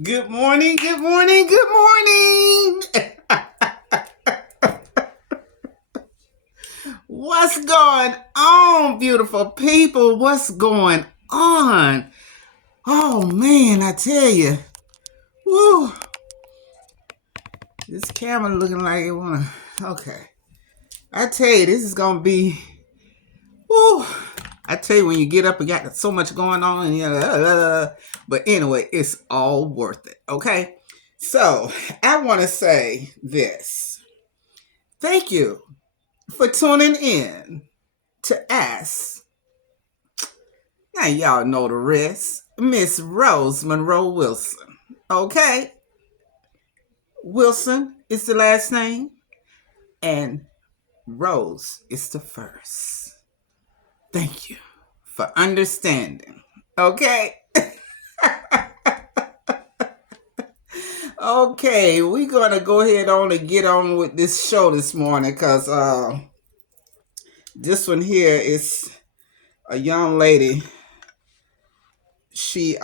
Good morning, good morning, good morning. What's going on, beautiful people? What's going on? Oh man, I tell you. Woo. This camera looking like it wanna. Okay. I tell you, this is gonna be. Woo. I tell you, when you get up and got so much going on, and but anyway, it's all worth it. Okay. So I want to say this. Thank you for tuning in to Ask. Now y'all know the rest. Miss Rose Monroe Wilson. Okay? Wilson is the last name, and Rose is the first. Thank you for understanding. Okay? Okay, we're gonna go ahead on and get on with this show this morning because this one here is a young lady. She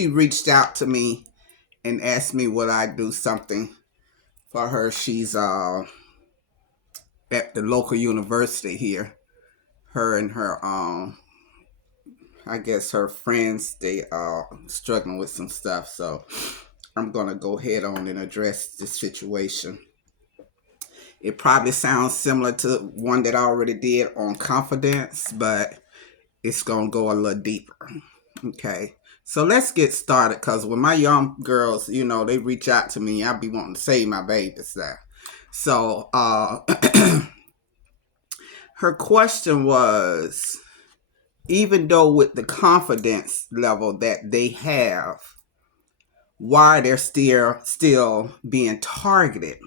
reached out to me and asked me would I do something for her. She's at the local university here. Her and her I guess her friends, they are struggling with some stuff. So I'm gonna go ahead on and address this situation. It probably sounds similar to one that I already did on confidence, but it's gonna go a little deeper. Okay. So let's get started because when my young girls, they reach out to me, I be wanting to save my babies there. So her question was, even though with the confidence level that they have, why they're still being targeted,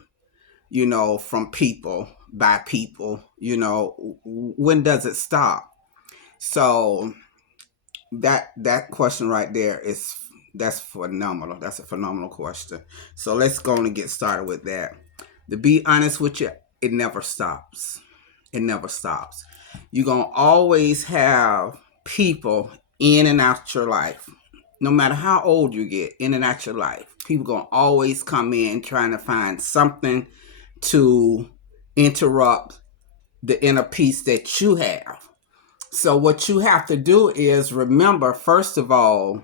from people by people, when does it stop? So that question right there that's phenomenal. That's a phenomenal question. So let's go on and get started with that. To be honest with you, it never stops. It never stops. You're gonna always have people in and out your life. No matter how old you get, in and out your life. People gonna always come in trying to find something to interrupt the inner peace that you have. So what you have to do is remember, first of all,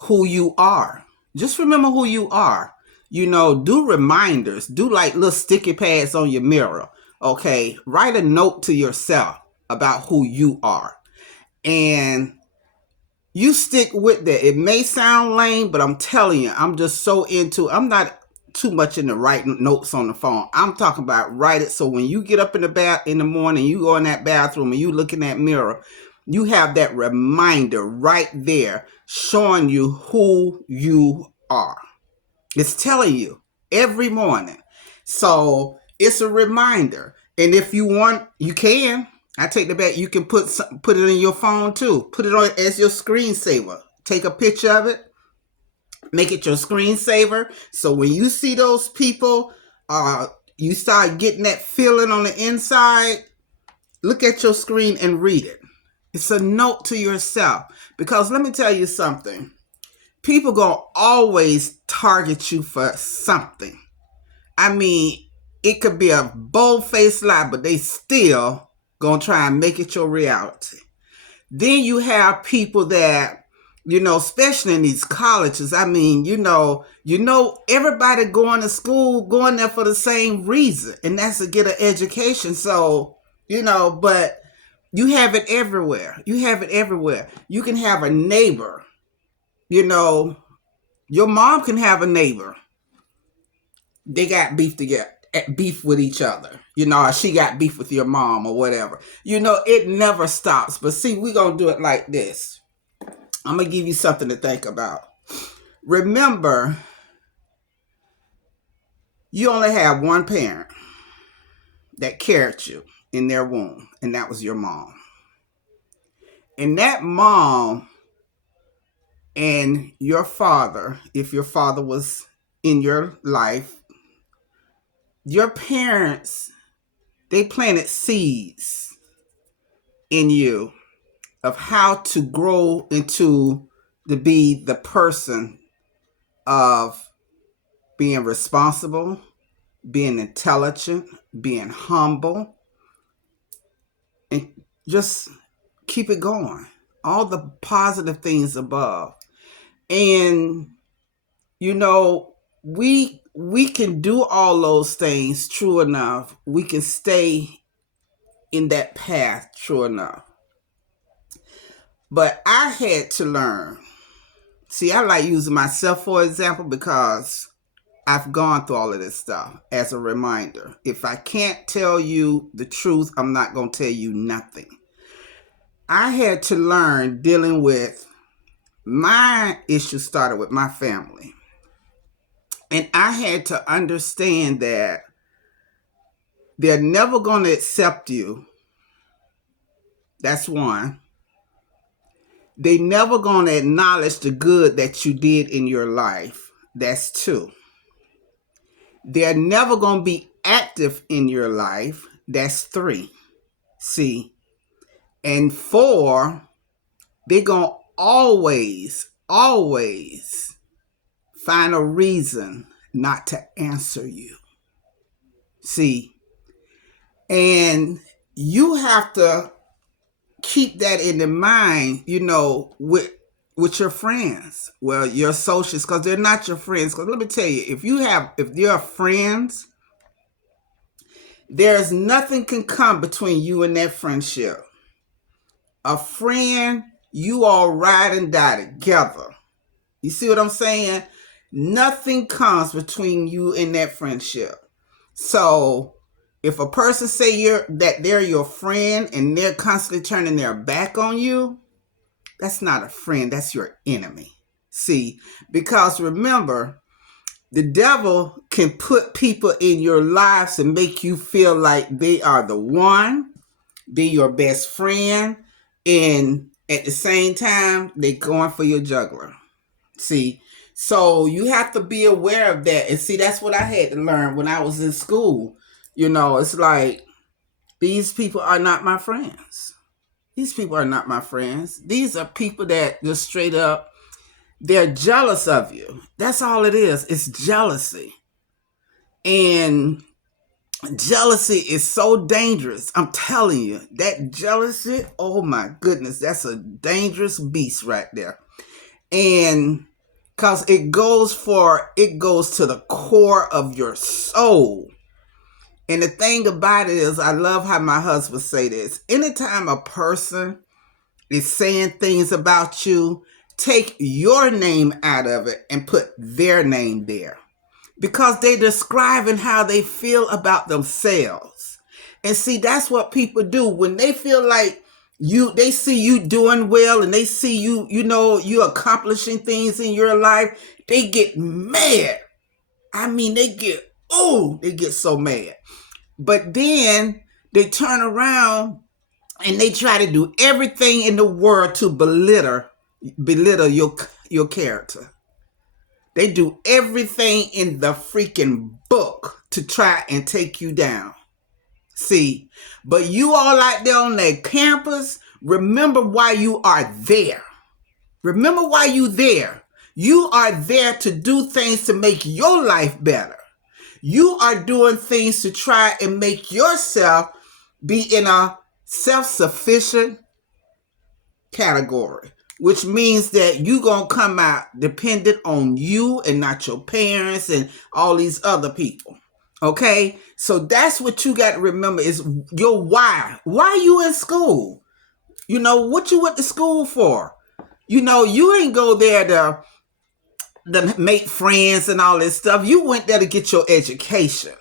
who you are. Just remember who you are. Do reminders. Do like little sticky pads on your mirror. Okay. Write a note to yourself about who you are. And you stick with that. It may sound lame, but I'm telling you, I'm just so I'm not too much into writing notes on the phone. I'm talking about write it so when you get up in the morning, you go in that bathroom and you look in that mirror, you have that reminder right there showing you who you are. It's telling you every morning. So it's a reminder. And if you want, you can. I take the bet. You can put it in your phone too. Put it on as your screensaver. Take a picture of it. Make it your screensaver. So when you see those people, you start getting that feeling on the inside. Look at your screen and read it. It's a note to yourself. Because let me tell you something. People gonna always target you for something. I mean, it could be a bold-faced lie, but they still gonna try and make it your reality. Then you have people that, especially in these colleges. I mean, everybody going to school, going there for the same reason, and that's to get an education. So, but you have it everywhere. You have it everywhere. You can have a neighbor, your mom can have a neighbor. They got beef with each other. She got beef with your mom or whatever. It never stops. But see, we're going to do it like this. I'm going to give you something to think about. Remember, you only have one parent that carried you in their womb, and that was your mom. And that mom and your father, if your father was in your life, your parents, they planted seeds in you of how to grow into to be the person of being responsible, being intelligent, being humble, and just keep it going. All the positive things above. And you know, we can do all those things true enough. We can stay in that path true enough. But I had to learn. See, I like using myself for example because I've gone through all of this stuff as a reminder. If I can't tell you the truth, I'm not going to tell you nothing. I had to learn dealing with my issue started with my family. And I had to understand that they're never going to accept you. That's one. They never going to acknowledge the good that you did in your life. That's two. They're never going to be active in your life. That's three. See? And four, they're going to always find a reason not to answer you. See? And you have to keep that in the mind, you know, with your friends, well, your associates, because they're not your friends. Because let me tell you, if you're friends, there's nothing can come between you and that friendship. A friend, you all ride and die together. You see what I'm saying? Nothing comes between you and that friendship. So if a person say that they're your friend and they're constantly turning their back on you, that's not a friend, that's your enemy. See, because remember, the devil can put people in your lives and make you feel like they are the one, they're your best friend, and at the same time, they're going for your jugular. See, so you have to be aware of that. And see, that's what I had to learn when I was in school. You know, it's like, these people are not my friends. These people are not my friends. These are people that just straight up, they're jealous of you. That's all it is. It's jealousy. And jealousy is so dangerous. I'm telling you, that jealousy, oh my goodness, that's a dangerous beast right there. And because it goes to the core of your soul. And the thing about it is, I love how my husband say this. Anytime a person is saying things about you, take your name out of it and put their name there. Because they're describing how they feel about themselves. And see, that's what people do. When they feel like they see you doing well and they see you, you know, you accomplishing things in your life, they get mad. I mean, they get so mad. But then they turn around and they try to do everything in the world to belittle your character. They do everything in the freaking book to try and take you down. See, but you all out there on that campus, remember why you are there. Remember why you there. You are there to do things to make your life better. You are doing things to try and make yourself be in a self-sufficient category, which means that you're going to come out dependent on you and not your parents and all these other people. Okay? So that's what you got to remember is your why. Why you in school? You know, what you went to school for? You know, you ain't go there to make friends and all this stuff. You went there to get your education.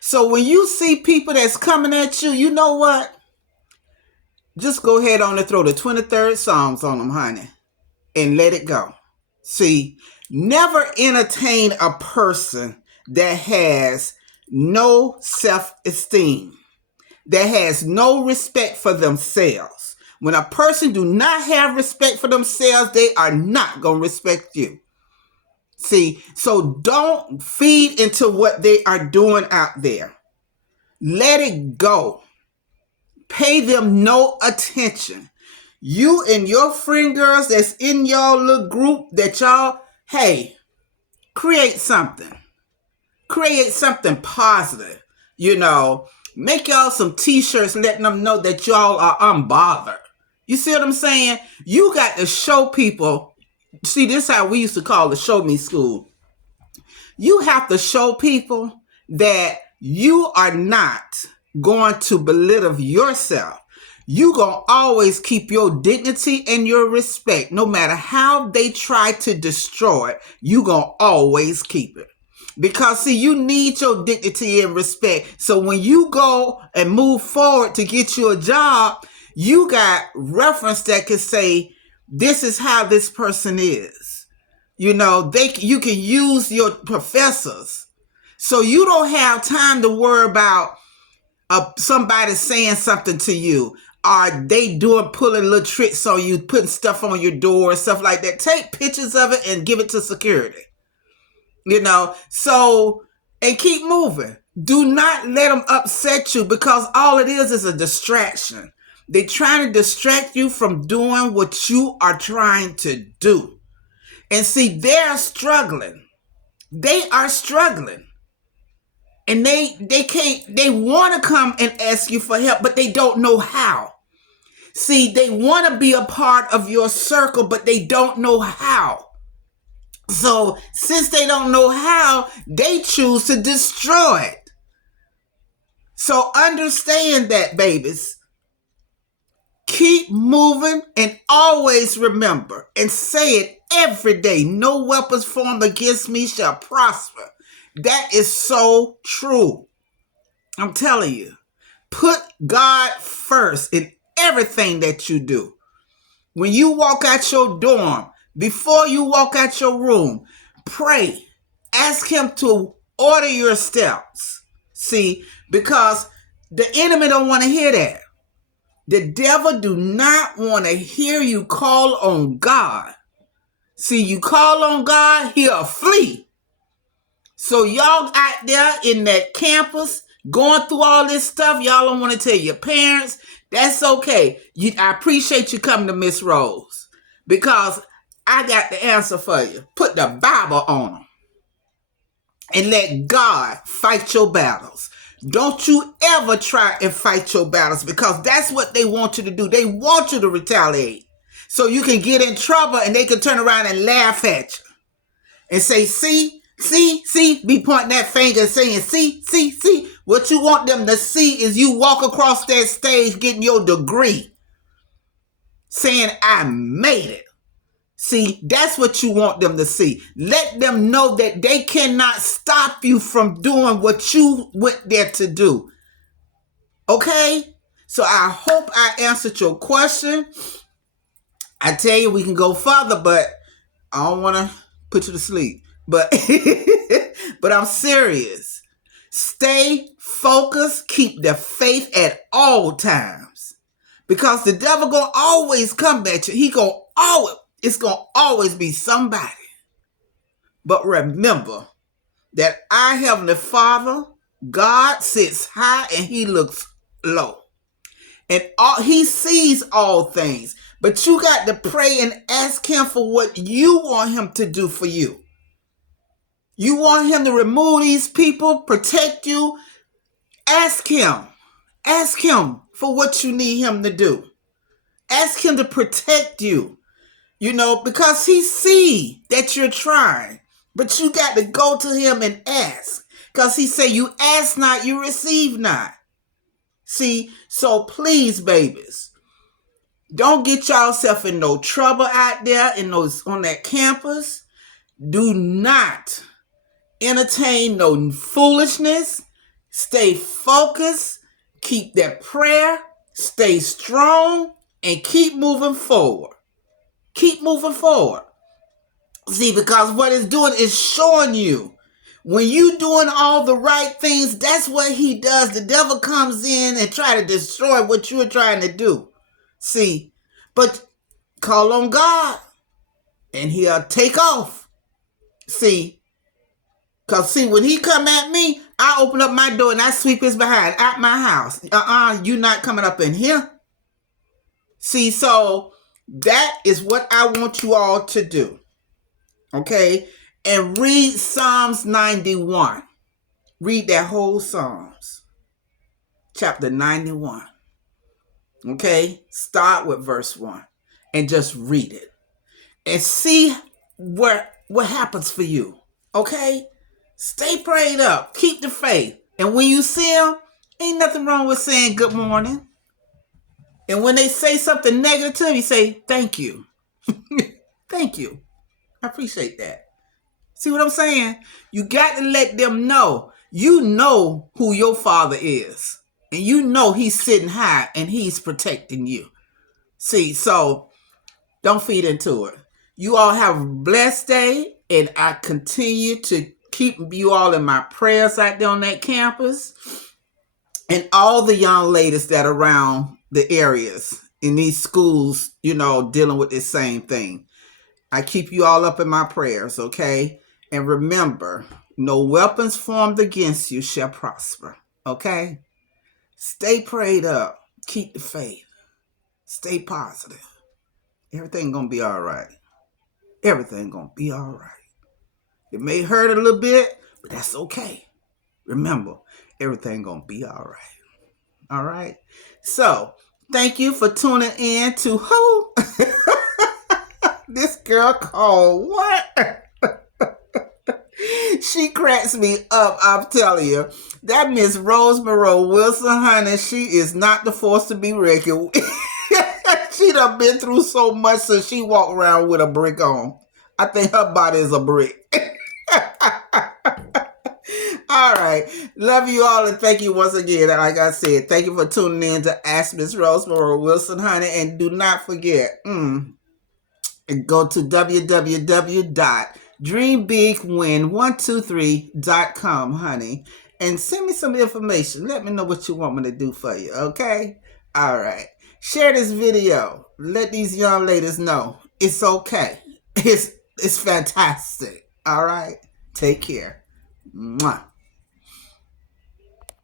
So when you see people that's coming at you, you know what? Just go ahead on and throw the 23rd Psalms on them, honey, and let it go. See, never entertain a person that has no self-esteem, that has no respect for themselves. When a person do not have respect for themselves, they are not going to respect you. See, so don't feed into what they are doing out there. Let it go. Pay them no attention. You and your friend girls that's in y'all little group that y'all, hey, create something. Create something positive. Make y'all some t-shirts letting them know that y'all are unbothered. You see what I'm saying? You got to show people. See, this is how we used to call the show me school. You have to show people that you are not going to belittle yourself. You gonna always keep your dignity and your respect. No matter how they try to destroy it, you gonna always keep it. Because see, you need your dignity and respect. So when you go and move forward to get you a job, you got reference that can say, this is how this person is. You can use your professors. So you don't have time to worry about somebody saying something to you. Are they pulling little tricks on you, putting stuff on your door, stuff like that? Take pictures of it and give it to security. So, and keep moving. Do not let them upset you, because all it is a distraction. They're trying to distract you from doing what you are trying to do. And see, they're struggling. They are struggling. And they want to come and ask you for help, but they don't know how. See, they want to be a part of your circle, but they don't know how. So since they don't know how, they choose to destroy it. So understand that, babies. Keep moving and always remember and say it every day. No weapons formed against me shall prosper. That is so true. I'm telling you. Put God first in everything that you do. When you walk out your dorm, before you walk out your room, pray. Ask him to order your steps. See, because the enemy don't want to hear that. The devil do not want to hear you call on God. See, you call on God, he'll flee. So y'all out there in that campus going through all this stuff, y'all don't want to tell your parents. That's okay. I appreciate you coming to Miss Rose, because I got the answer for you. Put the Bible on them and let God fight your battles. Don't you ever try and fight your battles, because that's what they want you to do. They want you to retaliate so you can get in trouble and they can turn around and laugh at you and say, see, be pointing that finger and saying, see. What you want them to see is you walk across that stage getting your degree, saying, I made it. See, that's what you want them to see. Let them know that they cannot stop you from doing what you went there to do. Okay? So I hope I answered your question. I tell you, we can go further, but I don't want to put you to sleep. But I'm serious. Stay focused. Keep the faith at all times. Because the devil gonna always come at you. It's going to always be somebody. But remember that our Heavenly Father, God, sits high and he looks low. And he sees all things. But you got to pray and ask him for what you want him to do for you. You want him to remove these people, protect you. Ask him. Ask him for what you need him to do. Ask him to protect you. Because he see that you're trying. But you got to go to him and ask. Because he say, you ask not, you receive not. See, so please, babies, don't get yourself in no trouble out there on that campus. Do not entertain no foolishness. Stay focused. Keep that prayer. Stay strong. And keep moving forward. Keep moving forward. See, because what it's doing is showing you when you doing all the right things, that's what he does. The devil comes in and try to destroy what you're trying to do. See, but call on God and he'll take off. See, because see, when he come at me, I open up my door and I sweep his behind out my house. You not coming up in here. See, so that is what I want you all to do. Okay? And read Psalms 91. Read that whole Psalms. Chapter 91. Okay? Start with verse 1 and just read it. And see what happens for you. Okay? Stay prayed up. Keep the faith. And when you see them, ain't nothing wrong with saying good morning. And when they say something negative, you say, thank you. Thank you. I appreciate that. See what I'm saying? You got to let them know. You know who your father is. And you know he's sitting high and he's protecting you. See, so don't feed into it. You all have a blessed day. And I continue to keep you all in my prayers out there on that campus. And all the young ladies that are around the areas in these schools, you know, dealing with this same thing. I keep you all up in my prayers, okay? And remember, no weapons formed against you shall prosper, okay? Stay prayed up. Keep the faith. Stay positive. Everything gonna be all right. Everything gonna be all right. It may hurt a little bit, but that's okay. Remember, everything gonna be all right. All right. So, thank you for tuning in to who? This girl called what? She cracks me up, I'm telling you. That Miss Rosemary Wilson, honey, she is not the force to be reckoned with. She done been through so much so she walk around with a brick on. I think her body is a brick. All right. Love you all and thank you once again. Like I said, thank you for tuning in to Ask Miss Rosemary Wilson, honey. And do not forget, go to www.dreambigwin123.com, honey. And send me some information. Let me know what you want me to do for you, okay? All right. Share this video. Let these young ladies know it's okay. It's fantastic. All right. Take care. Mwah.